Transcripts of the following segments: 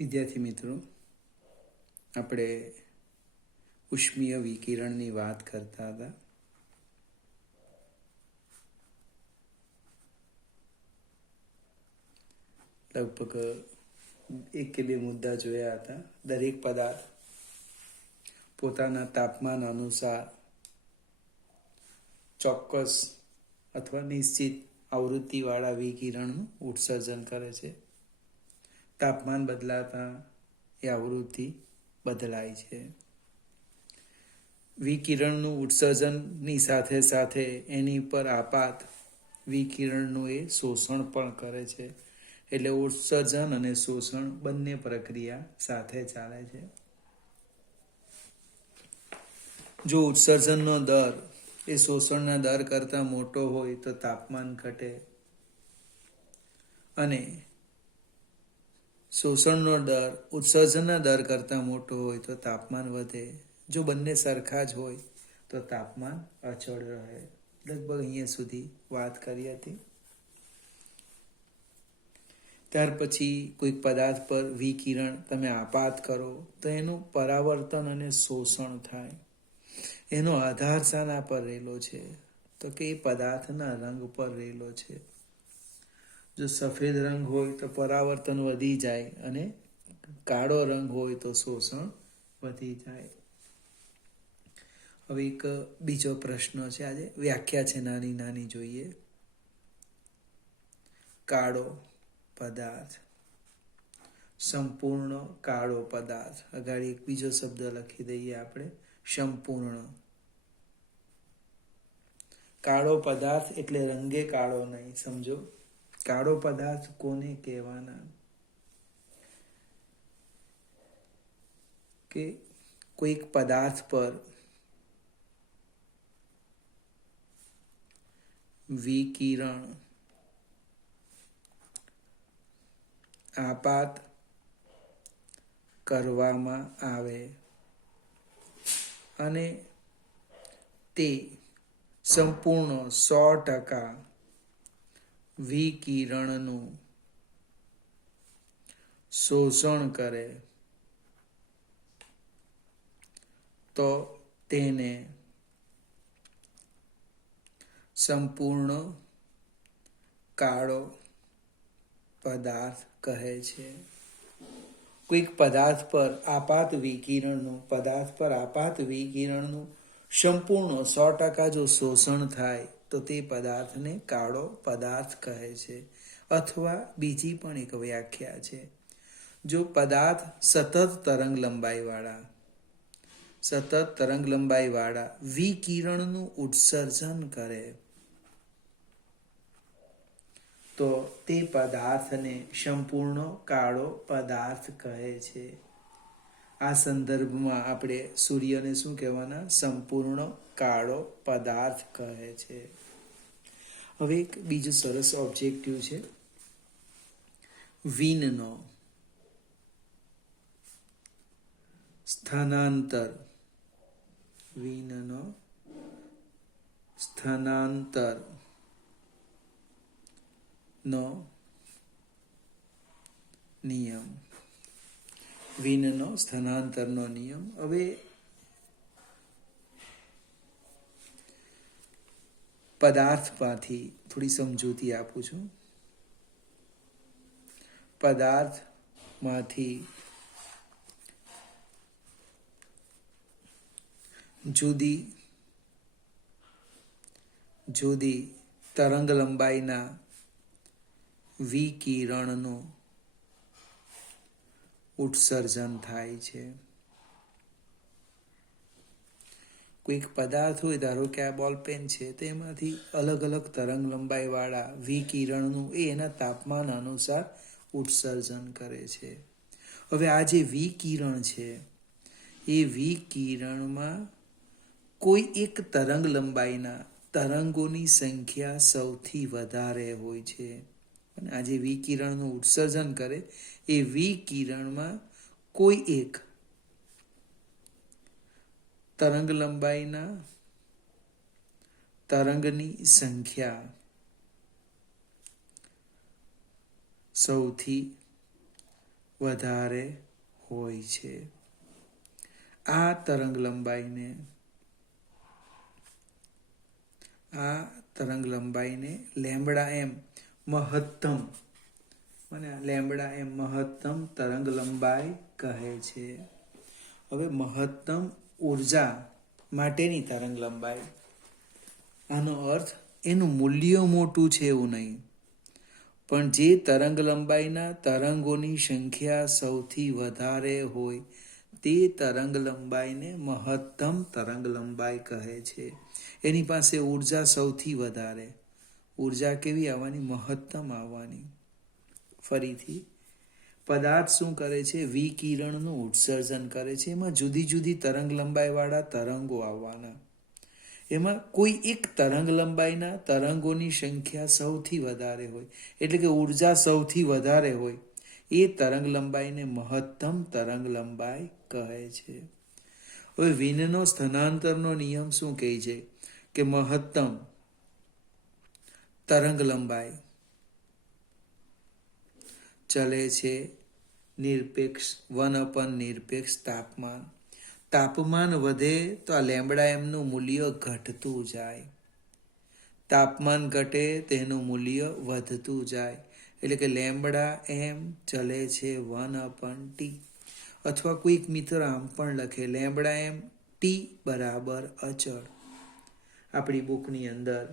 વિદ્યાર્થી મિત્રો, આપણે ઉષ્મીય વિકિરણની વાત કરતા હતા. લગભગ એક કે બે મુદ્દા જોયા હતા. દરેક પદાર્થ પોતાના તાપમાન અનુસાર ચોક્કસ અથવા નિશ્ચિત આવૃત્તિવાળા વિકિરણનું ઉત્સર્જન કરે છે. તાપમાન બદલાતા એ આવૃત્તિ બદલાય છે. વિકિરણનું ઉત્સર્જનની સાથે સાથે એની પર આપાત વિકિરણનું એ શોષણ પણ કરે છે. એટલે ઉત્સર્જન અને શોષણ બંને પ્રક્રિયા સાથે ચાલે છે. જો ઉત્સર્જનનો દર એ શોષણના દર કરતાં મોટો હોય તો તાપમાન ઘટે અને શોષણનો દર ઉત્સર્જનના દર કરતાં મોટો હોય તો તાપમાન વધે. જો બંને સરખા જ હોય તો તાપમાન અચળ રહે. લગભગ અહીંયા સુધી વાત કરી હતી. ત્યાર પછી કોઈક પદાર્થ પર વિકિરણ તમે આપાત કરો તો એનું પરાવર્તન અને શોષણ થાય. એનો આધાર શાના પર રહેલો છે? તો કે એ પદાર્થના રંગ પર રહેલો છે. જો સફેદ રંગ હોય તો પરાવર્તન વધી જાય અને કાળો રંગ હોય તો શોષણ વધી જાય. હવે એક બીજો પ્રશ્ન છે, આજે વ્યાખ્યા છે નાની નાની જોઈએ. કાળો પદાર્થ, સંપૂર્ણ કાળો પદાર્થ. આગળ એક બીજો શબ્દ લખી દઈએ આપણે, સંપૂર્ણ. કાળો પદાર્થ એટલે રંગે કાળો નહીં, સમજો. કાળો પદાર્થ કોને કહેવાના? કે કોઈક પદાર્થ પર વિકિરણ આપાત કરવામાં આવે અને તે સંપૂર્ણ 100% વિકિરણનું શોષણ કરે તો તેને સંપૂર્ણ કાળો પદાર્થ કહે છે. કોઈક પદાર્થ પર આપાત વિકિરણનું સંપૂર્ણ 100% જો શોષણ થાય તો તે પદાર્થને કાળો પદાર્થ કહે છે. અથવા બીજી પણ એક વ્યાખ્યા છે, જો પદાર્થ સતત તરંગ લંબાઈવાળા વિકિરણનું ઉત્સર્જન કરે તો તે પદાર્થને સંપૂર્ણ કાળો પદાર્થ કહે છે. આ સંદર્ભમાં આપણે સૂર્યને શું કહેવાના? સંપૂર્ણ કાળો પદાર્થ કહે છે. હવે એક બીજું સરસ ઓબ્જેક્ટિવ છે, વિનનો સ્થાનાંતર. વિનનો સ્થાનાંતર નો નિયમ. વિનનો સ્થાનાંતરનો નિયમ. હવે પદાર્થમાંથી થોડી સમજૂતી આપું છું. પદાર્થમાંથી જુદી તરંગ લંબાઈના વિકિરણનું ઉત્સર્જન થાય છે. કોઈક પદાર્થ હોય, ધારો કે આ બોલપેન છે, તેમાંથી અલગ અલગ તરંગ લંબાઈવાળા વિકિરણનું એના તાપમાન અનુસાર ઉત્સર્જન કરે છે. હવે આ જે વિકિરણ છે એ વિકિરણમાં કોઈ એક તરંગ લંબાઈના તરંગોની સંખ્યા સૌથી વધારે હોય છે. અને આ જે વિકિરણનું ઉત્સર્જન કરે એ વિકિરણમાં કોઈ એક તરંગ લંબાઈના તરંગની સંખ્યા સૌથી વધારે હોય છે. આ તરંગ લંબાઈને લેમ્બડા એમ મહત્તમ તરંગ લંબાઈ કહે છે. હવે મહત્તમ ઉર્જા માટેની તરંગ લંબાઈ, આનો અર્થ એનું મૂલ્ય મોટું છે એવું નહીં, પણ જે તરંગ લંબાઈના તરંગોની સંખ્યા સૌથી વધારે હોય તે તરંગ લંબાઈને મહત્તમ તરંગ લંબાઈ કહે છે. એની પાસે ઉર્જા સૌથી વધારે, ઉર્જા કેવી આવવાની? મહત્તમ આવવાની. ફરીથી, પદાર્થ શું કરે છે? વિકિરણનું ઉત્સર્જન કરે છે. એમાં જુદી જુદી તરંગ લંબાઈવાળા તરંગો આવવાના. એમાં કોઈ એક તરંગ લંબાઈના તરંગોની સંખ્યા સૌથી વધારે હોય, એટલે કે ઉર્જા સૌથી વધારે હોય, એ તરંગ લંબાઈને મહત્તમ તરંગ લંબાઈ કહે છે. હવે વિનનો સ્થાનાંતરનો નિયમ શું કહે છે? કે મહત્તમ તરંગ લંબાઈ ચલે છે નિરપેક્ષ તાપમાન. તાપમાન વધે તો આ લેમ્બડા એમનું મૂલ્ય ઘટતું જાય, તાપમાન ઘટે તેનું મૂલ્ય વધતું જાય. એટલે કે લેમ્બડા એમ ચલે છે 1/T. અથવા કોઈક મિત્ર આમ પણ લખે લેમ્બડા એમ ટી બરાબર અચળ. આપણી બુકની અંદર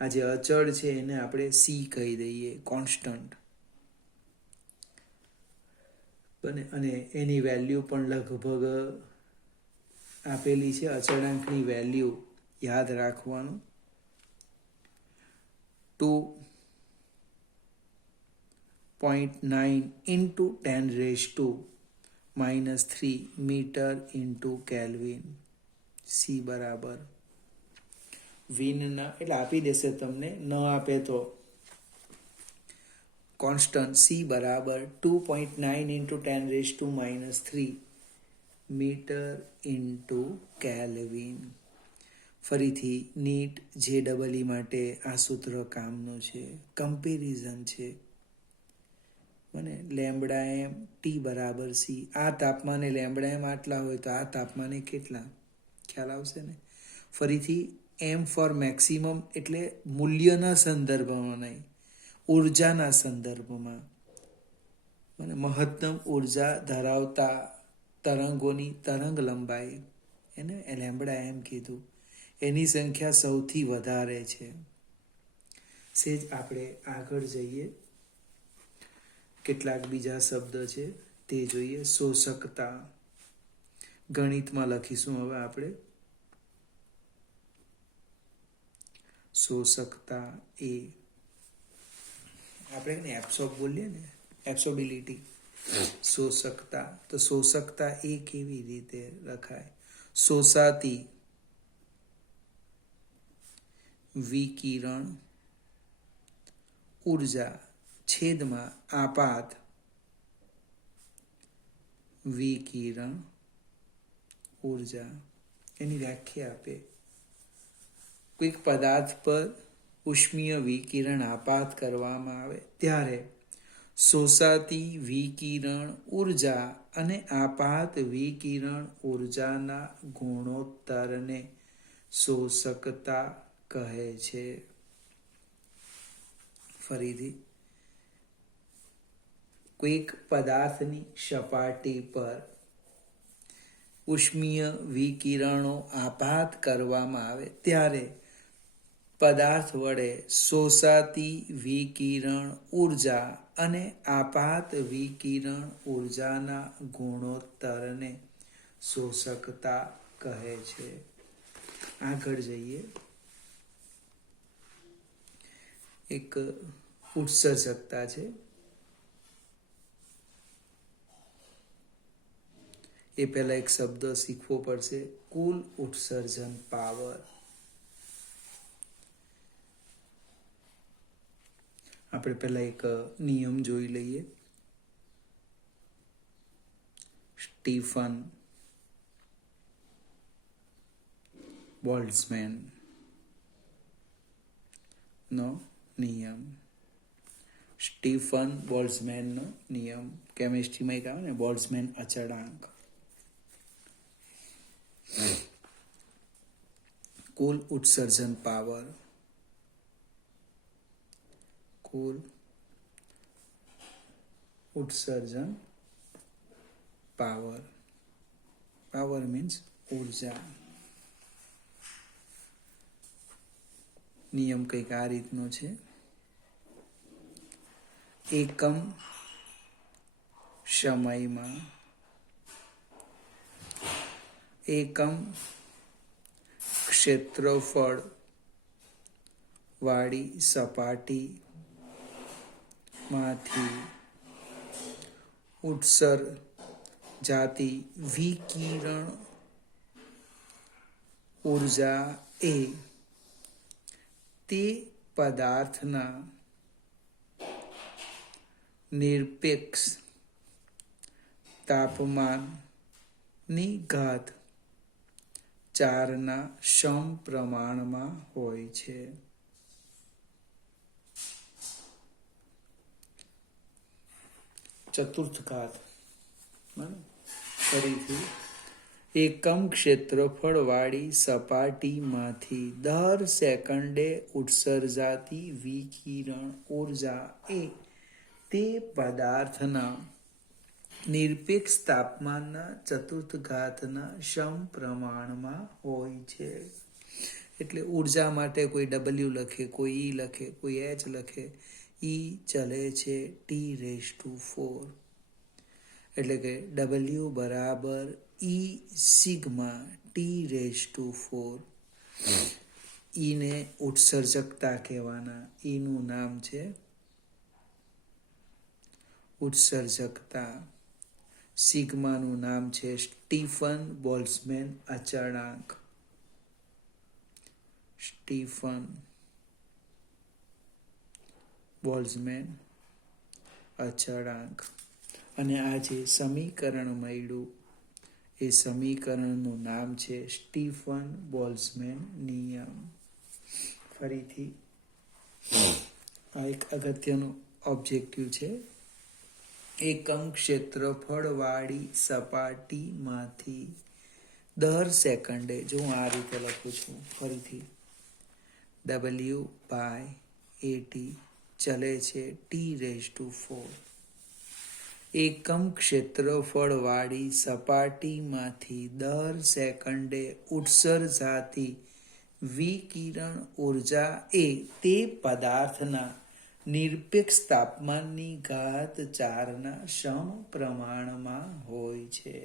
આ જે અચળ છે એને આપણે સી કહી દઈએ, કોન્સ્ટન્ટ. અને એની વેલ્યુ પણ લગભગ આપેલી છે. અચળાંકની વેલ્યુ યાદ રાખવાનું 2.9 into 10⁻³ metre into kelvin. C બરાબર વિનના, એટલે આપી દેશે તમને, ન આપે તો કોન્સ્ટન્ટ સી બરાબર 2.9 into 10⁻³ મીટર ઇન્ટુ કેલ્વિન. ફરીથી નીટ JEE માટે આ સૂત્ર કામનું છે, કમ્પેરિઝન છે. મને લેમ્બડા એમ ટી બરાબર સી. આ તાપમાને લેમ્બડા એમ આટલા હોય તો આ તાપમાને કેટલા? ખ્યાલ આવશે ને? ફરીથી એમ ફોર મેક્સિમમ, એટલે મૂલ્યના સંદર્ભમાં નહીં, ઉર્જાના સંદર્ભમાં. મને મહત્તમ ઉર્જા ધરાવતા તરંગોની તરંગ લંબાઈ, એને લેમ્બડા એમ કીધું, એની સંખ્યા સૌથી વધારે છે. સેજ આપણે આગળ જઈએ, કેટલાક બીજા શબ્દ છે તે જોઈએ. શોષકતા ગણિતમાં લખીશું હવે આપણે. શોષકતા એ આપણે એબ્સોર્બ બોલીએ ને, એબ્સોર્બિલિટી. શોષકતા, તો શોષકતા એ કેવી રીતે લખાય? શોષાતી વિકિરણ ઉર્જા છેદમાં આપાત વિકિરણ ઉર્જા. એની વ્યાખ્યા આપે. કોઈક પદાર્થ પર ઉષ્મીય વિકિરણ આપાત કરવામાં આવે ત્યારે શોષાતી વિકિરણ ઉર્જા અને આપાત વિકિરણ ઉર્જાના ગુણોત્તરને શોષકતા કહે છે. ફરીથી, કોઈક પદાર્થની સપાટી પર ઉષ્મીય વિકિરણો આપાત કરવામાં આવે ત્યારે પદાર્થ વડે શોષાતી વિકિરણ ઉર્જા અને આપાત વિકિરણ ઉર્જાના ગુણોત્તરને શોષકતા કહે છે. આગળ જઈએ. એક ઉત્સર્જકતા છે. એ પહેલા એક શબ્દ શીખવો પડશે, કુલ ઉત્સર્જન પાવર. આપણે પહેલા એક નિયમ જોઈ લઈએ. સ્ટીફન બોલ્ટ્ઝમેન નો નિયમ. સ્ટીફન બોલ્ટ્ઝમેનનો નિયમ. કેમિસ્ટ્રીમાં એક આવે ને બોલ્ટ્ઝમેન અચળાંક. કુલ ઉત્સર્જન પાવર. કુલ ઉત્સર્જન પાવર. પાવર મીન્સ ઉર્જા. નિયમ કંઈક આ રીતનો છે. એકમ સમયમાં એકમ ક્ષેત્રફળ વાળી સપાટીમાંથી ઉત્સર્જાતી વિકિરણ ઉર્જા એ તે પદાર્થના નિરપેક્ષ તાપમાનની ઘાત 4ના સમપ્રમાણમાં હોય છે. ચતુર્થ ઘાત. ફરીથી, એકમ ક્ષેત્રફળ વાળી સપાટીમાંથી દર સેકન્ડે ઉત્સર્જાતી વિકિરણ ઉર્જા એ તે પદાર્થના નિરપેક્ષ તાપમાનના ચતુર્થ ઘાતના સમપ્રમાણમાં હોય છે. એટલે ઉર્જા માટે કોઈ W લખે, કોઈ E લખે, કોઈ H લખે. E ચલે છે T⁴. એટલે કે W બરાબર E સિગ્મા T⁴. E ને ઉત્સર્જકતા કહેવાના. E નું નામ છે ઉત્સર્જકતા. સિગ્માનું નામ છે સ્ટીફન બોલ્ટ્ઝમેન અચળાંક. સ્ટીફન બોલ્ટ્ઝમેન અચળાંક. અને આ જે સમીકરણ મળ્યું એ સમીકરણનું નામ છે સ્ટીફન બોલ્ટ્ઝમેન નિયમ. ફરીથી આ એક અગત્યનું ઓબ્જેક્ટિવ છે. એકમ ક્ષેત્રફળ વાળી સપાટીમાંથી દર સેકન્ડે, જો હું આ રીતે લખું છું ફરીથી, W/AT ચલે છે T⁴. એકમ ક્ષેત્રફળ વાળી સપાટીમાંથી દર સેકન્ડે ઉત્સર્જાતી વિકિરણ ઉર્જા એ તે પદાર્થના નિરપેક્ષ તાપમાનની ઘાત 4ના સમપ્રમાણમાં હોય છે.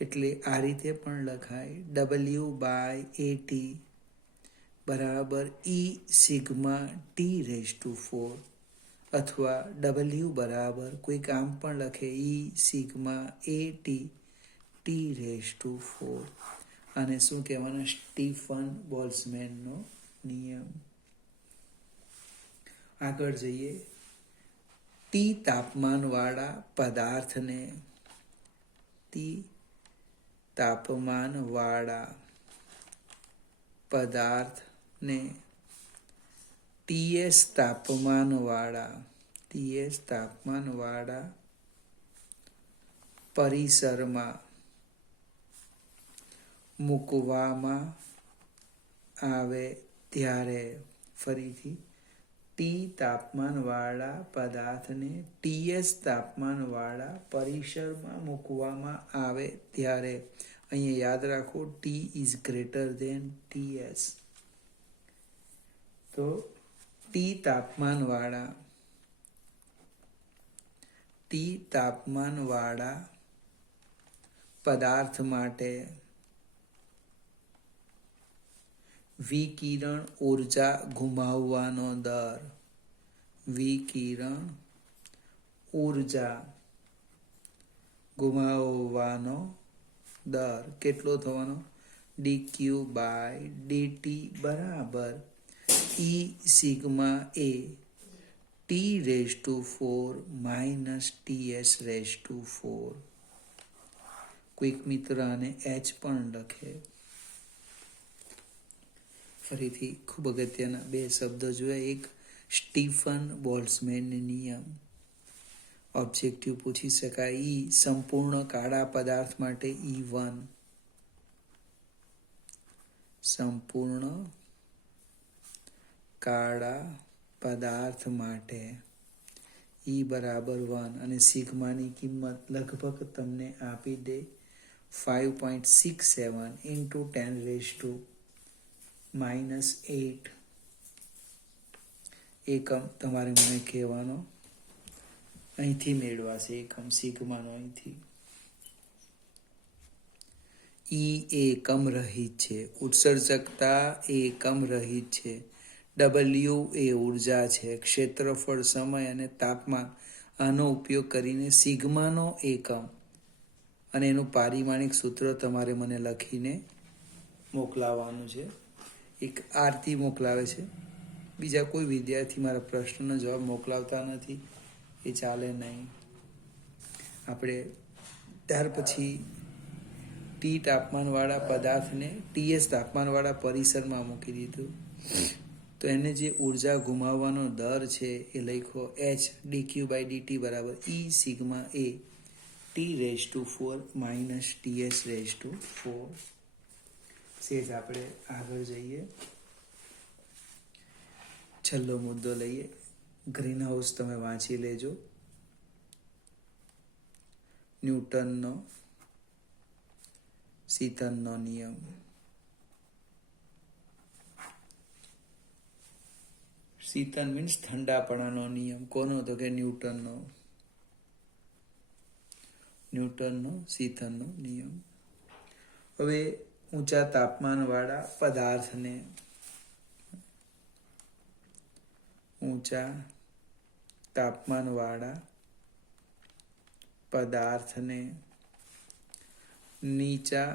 એટલે આ રીતે પણ લખાય W/AT બરાબર E સિગ્મા T⁴. અથવા W બરાબર કોઈક આમ પણ લખે E સિગ્મા AT T⁴. અને શું કહેવાના? સ્ટીફન બોલ્ટ્ઝમેનનો નિયમ. આગળ જઈએ. T તાપમાનવાળા પદાર્થને TS તાપમાનવાળા પરિસરમાં મૂકવામાં આવે ત્યારે, ફરીથી, T તાપમાનવાળા પદાર્થને TS તાપમાનવાળા પરિસરમાં મૂકવામાં આવે ત્યારે, અહીંયા યાદ રાખો T is greater than TS. તો T તાપમાનવાળા પદાર્થ માટે વિકિરણ ઉર્જા ગુમાવવાનો દર, વિકિરણ ઉર્જા ગુમાવવાનો દર કેટલો થવાનો? dQ/dt બરાબર E sigma A T⁴ minus TS⁴. કોઈક મિત્ર આને H પણ લખે. ફરીથી ખૂબ અગત્યના બે શબ્દ જોયા. એક સ્ટીફન બોલ્ટ્ઝમેન નિયમ. ઓબ્જેક્ટિવ પૂછી શકાય. સંપૂર્ણ કાળા પદાર્થ માટે E1, સંપૂર્ણ કાળા પદાર્થ માટે E બરાબર 1 અને સિગ્માની કિંમત લગભગ તમને આપી દે 5.67 into 10⁻⁸ એકમ તમારે મને કહેવાનો, અહીંથી મેળવાશે એકમ સિગ્માનો. અહીંથી E એકમ રહિત છે, ઉત્સર્જકતા એકમ રહિત છે, W એ ઉર્જા છે, ક્ષેત્રફળ, સમય અને તાપમાન, આનો ઉપયોગ કરીને સિગ્માનો એકમ અને એનું પારિમાણિક સૂત્ર તમારે મને લખીને મોકલાવવાનું છે. એક આરતી મોકલાવે છે, બીજા કોઈ વિદ્યાર્થી મારા પ્રશ્નનો જવાબ મોકલાવતા નથી, એ ચાલે નહીં. આપણે ત્યાર પછી T તાપમાનવાળા પદાર્થને TS તાપમાનવાળા પરિસરમાં મૂકી દીધું. તો એને જે ઉર્જા ગુમાવવાનો દર છે એ લખ્યો H dQ/dt બરાબર E sigma A T⁴ -TS⁴. સેજ આપણે આગળ જઈએ. છેલ્લો મુદ્દો લઈએ. ગ્રીન હાઉસ તમે વાંચી લેજો. ન્યૂટનનો શીતનનો નિયમ. શીતન મીન્સ ઠંડાપણાનો નિયમ. કોનો? તો કે ન્યૂટનનો શીતનનો નિયમ. હવે ઊંચા તાપમાનવાળા પદાર્થને નીચા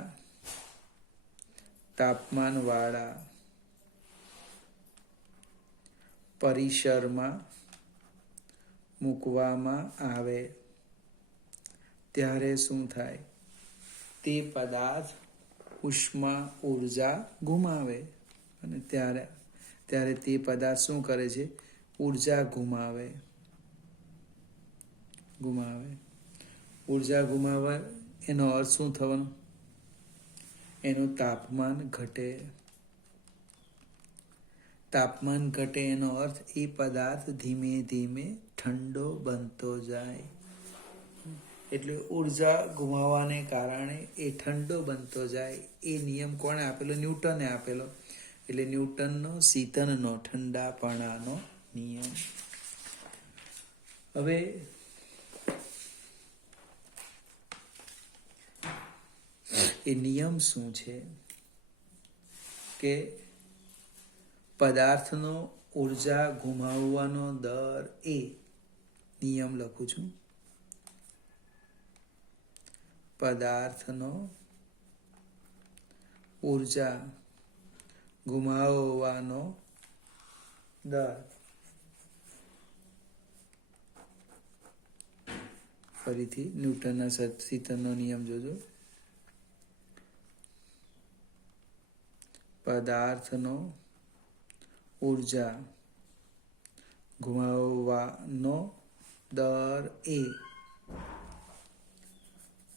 તાપમાનવાળા પરિસરમાં મૂકવામાં આવે ત્યારે શું થાય? તે પદાર્થ ઉષ્મા ઉર્જા ગુમાવે. અને ત્યારે તે પદાર્થ શું કરે છે? ઉર્જા ગુમાવે. ઉર્જા ગુમાવે એનો અર્થ શું થવાનો? એનું તાપમાન ઘટે. તાપમાન ઘટે એનો અર્થ એ પદાર્થ ધીમે ધીમે ઠંડો બનતો જાય. એટલે ઉર્જા ગુમાવવાને કારણે એ ઠંડો બનતો જાય. એ નિયમ કોણે આપેલો? ન્યૂટને આપેલો. એટલે ન્યૂટનનો શીતનનો ઠંડાપણાનો નિયમ. હવે એ નિયમ શું છે? કે પદાર્થનો ઉર્જા ગુમાવવાનો દર એ નિયમ લખું છું. પદાર્થનો ઉર્જા ગુમાવવાનો દર. ફરીથી ન્યૂટનના શીતનનો નિયમ જોજો. પદાર્થનો ઉર્જા ગુમાવવાનો દર એ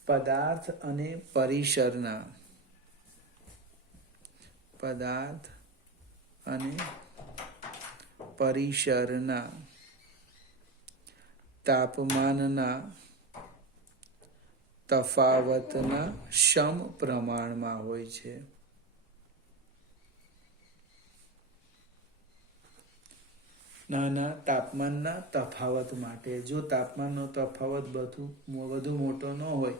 પદાર્થ અને પરિસરના તાપમાનના તફાવતના સમપ્રમાણમાં હોય છે. નાના તાપમાનના તફાવત માટે. જો તાપમાનનો તફાવત વધુ મોટો ન હોય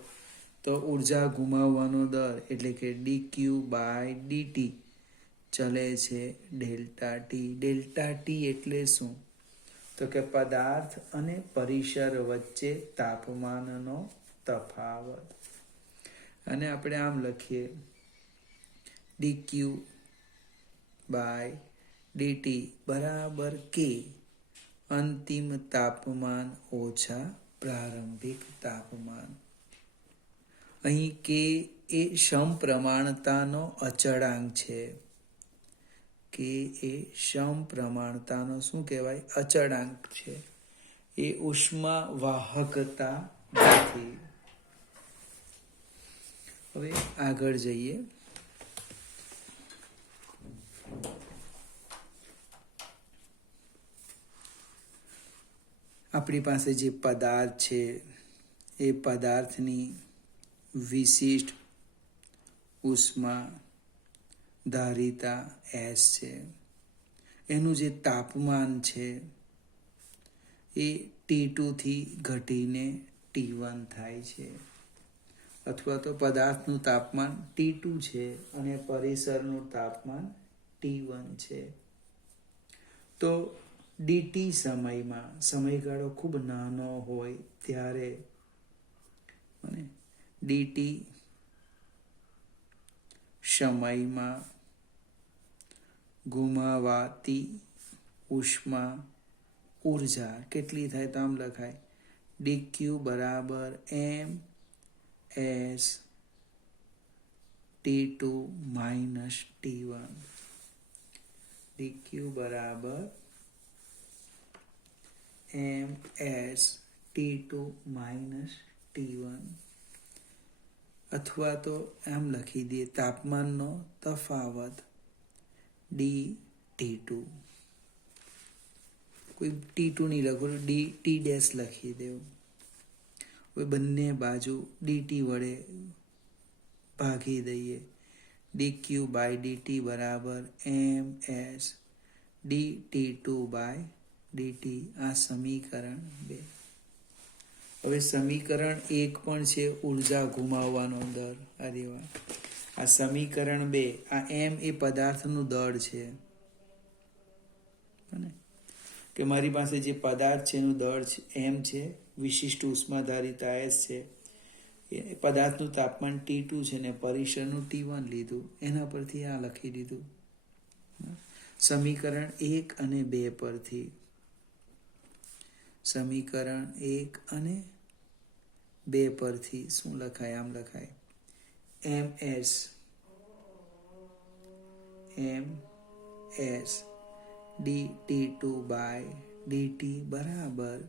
તો ઉર્જા ગુમાવવાનો દર એટલે કે dQ/dt ચલે છે ΔT. ΔT એટલે શું? તો કે પદાર્થ અને પરિસર વચ્ચે તાપમાનનો તફાવત. અને આપણે આમ લખીએ dQ/dt બરાબર K અંતિમ તાપમાન ઓછા પ્રારંભિક તાપમાન. અહીં K એ સમપ્રમાણતાનો અચળાંક છે. કે એ સમપ્રમાણતાનો શું કહેવાય? અચળાંક છે. એ ઉષ્મા વાહકતા નથી. હવે આગળ જઈએ. આપણી પાસે જે પદાર્થ છે એ પદાર્થની વિશિષ્ટ ઉષ્મા ધારિતા S છે. એનું જે તાપમાન છે એ T2 થી ઘટીને T1 થાય છે. અથવા તો પદાર્થનું તાપમાન T2 છે અને પરિસરનું તાપમાન T1 છે. તો dt સમયમાં, સમયગાળો ખૂબ નાનો હોય ત્યારે dt સમયમાં ગુમાવાતી ઉષ્મા ઉર્જા કેટલી થાય? તો આમ લખાય dq બરાબર ms T2 minus T1. dq બરાબર ms T2 માઇનસ T1. અથવા તો આમ લખી દઈએ તાપમાનનો તફાવત dT2. કોઈ T2 નહીં લખો, dt ડેશ લખી દેવું. હવે બંને બાજુ dt વડે ભાગી દઈએ. dq બાય dt બરાબર ms dT2 બાય dt. આ સમીકરણ 2. હવે સમીકરણ 1 પણ છે ઉર્જા ગુમાવવાનો દર. અરે વાહ! આ સમીકરણ 2, આ m એ પદાર્થનું દળ છે. કે મારી પાસે જે પદાર્થ છે એનું દળ m છે, વિશિષ્ટ ઉષ્માધારિતા S છે, એ પદાર્થનું તાપમાન T2 છે ને પરિસરનું T1 લીધું. એના પરથી આ લખી દીધું સમીકરણ 1 અને 2 પરથી. સમીકરણ 1 અને 2 પરથી શું લખાય? આમ લખાય ms dT2 બાય dt બરાબર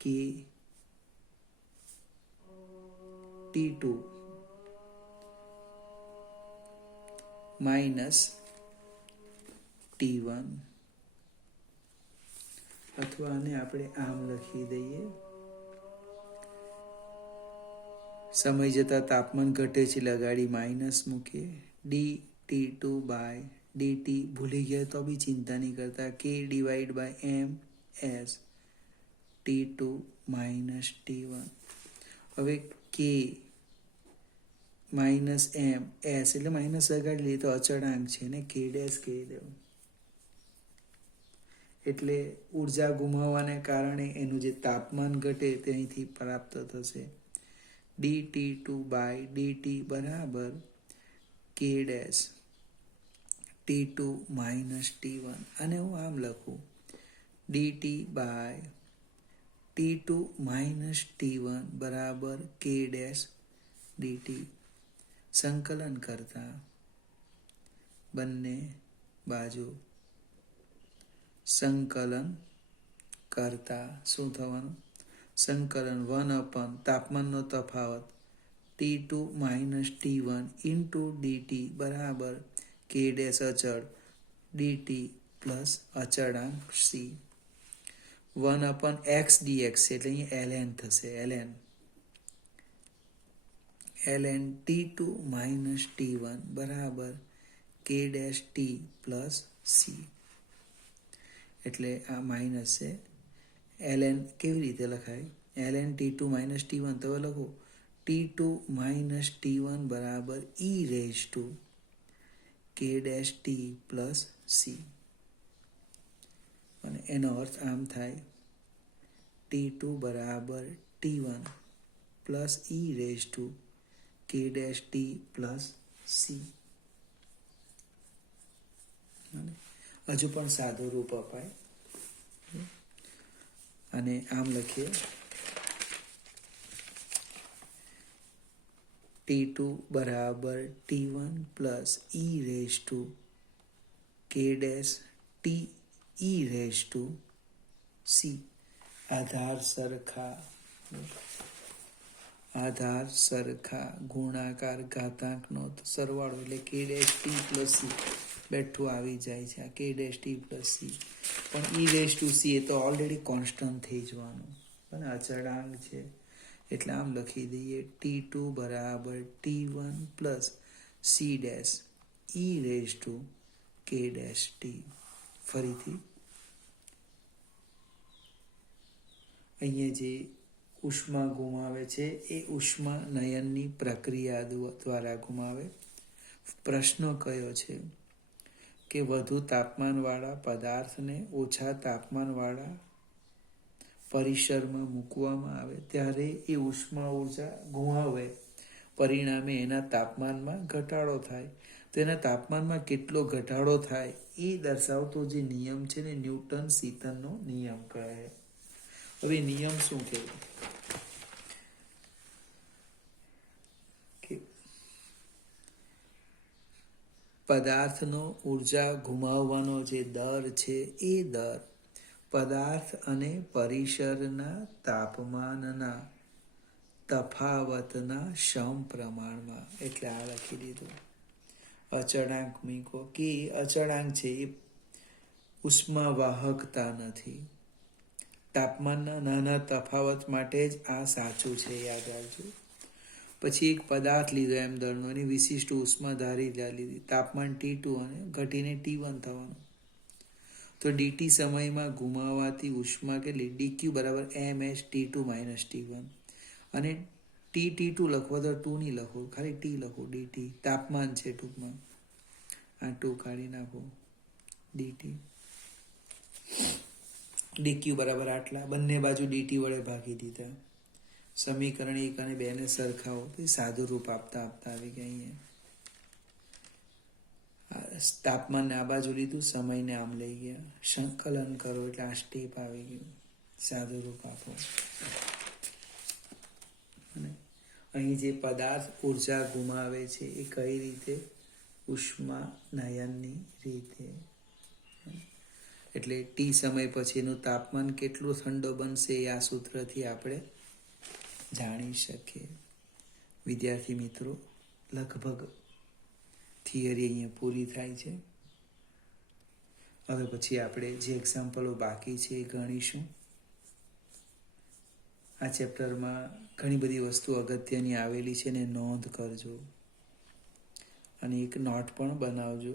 k T2 માઇનસ T1. અથવા આને આપણે આમ લખી દઈએ. સમય જતાં તાપમાન ઘટે છે એટલે ગાડી માઇનસ મૂકીએ. dT2 બાય dt ભૂલી ગયા તો બી ચિંતા નહીં કરતા. k divide by ms T2 minus T1. હવે k માઇનસ m s એટલે માઇનસ લગાડી લઈએ તો અચળાંક છે ને k ડેશ કહી દેવું. એટલે ઉર્જા ગુમાવવાને કારણે એનું જે તાપમાન ઘટે તે અહીંથી પ્રાપ્ત થશે. dT2 બાય dt બરાબર k dash T2 minus T1. અને હું આમ લખું dt by T2 minus T1 બરાબર k ડેશ dt. સંકલન કરતા બંને બાજુ સંકલન કરતા શું થવાનું? સંકલન 1 તાપમાનનો તફાવત T2 minus T1 into dt બરાબર k ડેશ અચળ dt પ્લસ અચળાંક c. 1/x dx એટલે અહીં ln થશે. ln T2 માઇનસ T1 બરાબર k dash t plus c. એટલે આ માઇનસ છે. ln કેવી રીતે લખાય? ln T2 માઇનસ T1 તો લખો T2 માઇનસ T1 બરાબર e raise to k dash t plus c. અને એનો અર્થ આમ થાય T2 બરાબર T1 plus e raise to k dash t plus c. હજુ પણ સાદું રૂપ અપાય અને આમ લખીએ T2 બરાબર T1 plus e raise to k dash t e raise to c. આધાર સરખા ગુણાકાર ઘાતાંકનો સરવાળો એટલે કે ડેશ ટી પ્લસ સી બેઠું આવી જાય છે. આ કે ડેશ ટી પ્લસ સી પણ ઈ રેઝ ટુ સી એ તો ઓલરેડી કોન્સ્ટન્ટ થઈ જવાનું અને અચળાંક છે એટલે આમ લખી દઈએ T2 બરાબર T1 plus c dash e raise to k dash t. ફરીથી અહીંયા જે ઉષ્મા ગુમાવે છે એ ઉષ્મા નયનની પ્રક્રિયા દ્વારા ગુમાવે. પ્રશ્ન કયો છે કે વધુ તાપમાનવાળા પદાર્થને ઓછા તાપમાનવાળા પરિસરમાં મૂકવામાં આવે ત્યારે એ ઉષ્મા ઉર્જા ગુમાવે, પરિણામે એના તાપમાનમાં ઘટાડો થાય. તો એના તાપમાનમાં કેટલો ઘટાડો થાય એ દર્શાવતો જે નિયમ છે ને ન્યૂટન સીતનનો નિયમ કહે. હવે નિયમ શું કહેવાય કે પદાર્થનો ઉર્જા ગુમાવવાનો જે દર છે એ દર પદાર્થ અને પરિસરના તાપમાનના તફાવતના સમપ્રમાણમાં. એટલે આ લખી દીધું. અચળાંક મૂકો કે અચળાંક છે એ ઉષ્મા વાહકતા નથી. તાપમાનના નાના તફાવત માટે જ આ સાચું છે, યાદ રાખજો. પછી એક પદાર્થ લીધો એમ દળનો એની વિશિષ્ટ ઉષ્મા ધારી લીધી, તાપમાન T2 અને ઘટીને T1 થવાનું. તો dt સમયમાં ગુમાવાતી ઉષ્મા કેટલી? dq બરાબર ms T2 માઇનસ T1. અને T2 લખો તો 2 નહીં લખો, ખાલી T લખો. dt તાપમાન છે ટૂંકમાં, આ 2 કાઢી નાખો. dt dq બરાબર આટલા, બંને બાજુ dt વડે ભાગી દીધા. સમીકરણ 1 અને 2 ને સરખાવો તો સાદું રૂપ આપતા આવી ગયા. અહીંયા તાપમાનને આ બાજુ લીધું, સમયને આમ લઈ ગયા, સંકલન કરો એટલે આ સ્ટેપ આવી ગયું. સાદું રૂપ આપો. અને અહીં જે પદાર્થ ઉર્જા ગુમાવે છે એ કઈ રીતે? ઉષ્મા નયનની રીતે. એટલે ટી સમય પછીનું તાપમાન કેટલું ઠંડો બનશે એ આ સૂત્રથી આપણે જાણી શકીએ. વિદ્યાર્થી મિત્રો, લગભગ થિયરી અહીંયા પૂરી થાય છે. હવે પછી આપણે જે એક્ઝામ્પલો બાકી છે એ ગણીશું. આ ચેપ્ટરમાં ઘણી બધી વસ્તુ અગત્યની આવેલી છે ને નોંધ કરજો અને એક નોટ પણ બનાવજો.